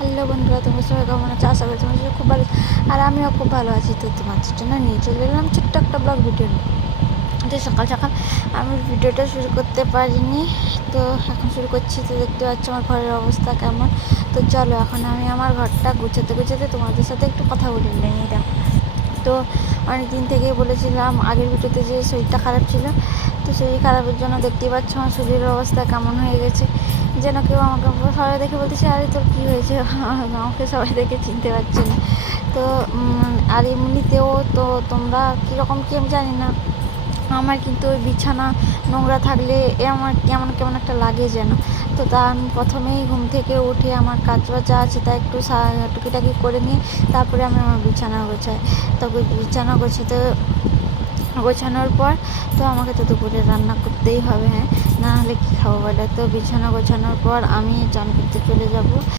Hello বন্ধুরা, তোমরা সবাই কেমন আছো? আশা করি তোমরা সবাই খুব ভালো। আর আমিও খুব ভালো আছি। তো তোমাদের জন্য নিয়ে চলে এলাম ছোট্ট একটা ব্লগ ভিডিও। তো সকাল সকাল আমি ভিডিওটা শুরু করতে পারিনি, তো এখন শুরু করছি। তো দেখতে পাচ্ছ আমার ঘরের অবস্থা কেমন। তো চলো এখন আমি আমার ঘরটা গুছাতে গুছাতে তোমাদের সাথে একটু কথা বলে নিই। দেখো, তো অনেক দিন থেকেই বলেছিলাম আগের ভিডিওতে যে শরীরটা খারাপ ছিল। তো শরীর খারাপের জন্য দেখতেই পাচ্ছ আমার শরীরের অবস্থা কেমন হয়ে গেছে। যেন কেউ আমাকে সবাই দেখে বলতেছে, আরে তোর কী হয়েছে? আমাকে সবাই দেখে চিনতে পারছে না। তো আর এমনিতেও তো তোমরা কীরকম কী আমি জানি না, আমার কিন্তু ওই বিছানা নোংরা থাকলে আমার কেমন কেমন একটা লাগে যেন। তো তা আমি প্রথমেই ঘুম থেকে উঠে আমার কাজ বাজা আছে তা একটু টুকিটাকি করে নিয়ে তারপরে আমি আমার বিছানা গোছাই। তবে বিছানা গোছানোর পর তো আমাকে তো দুপুরে রান্না করতেই হবে, হ্যাঁ, না হলে কী খাবো বলে। তো বিছানা গোছানোর পর আমি চান করতে চলে যাব।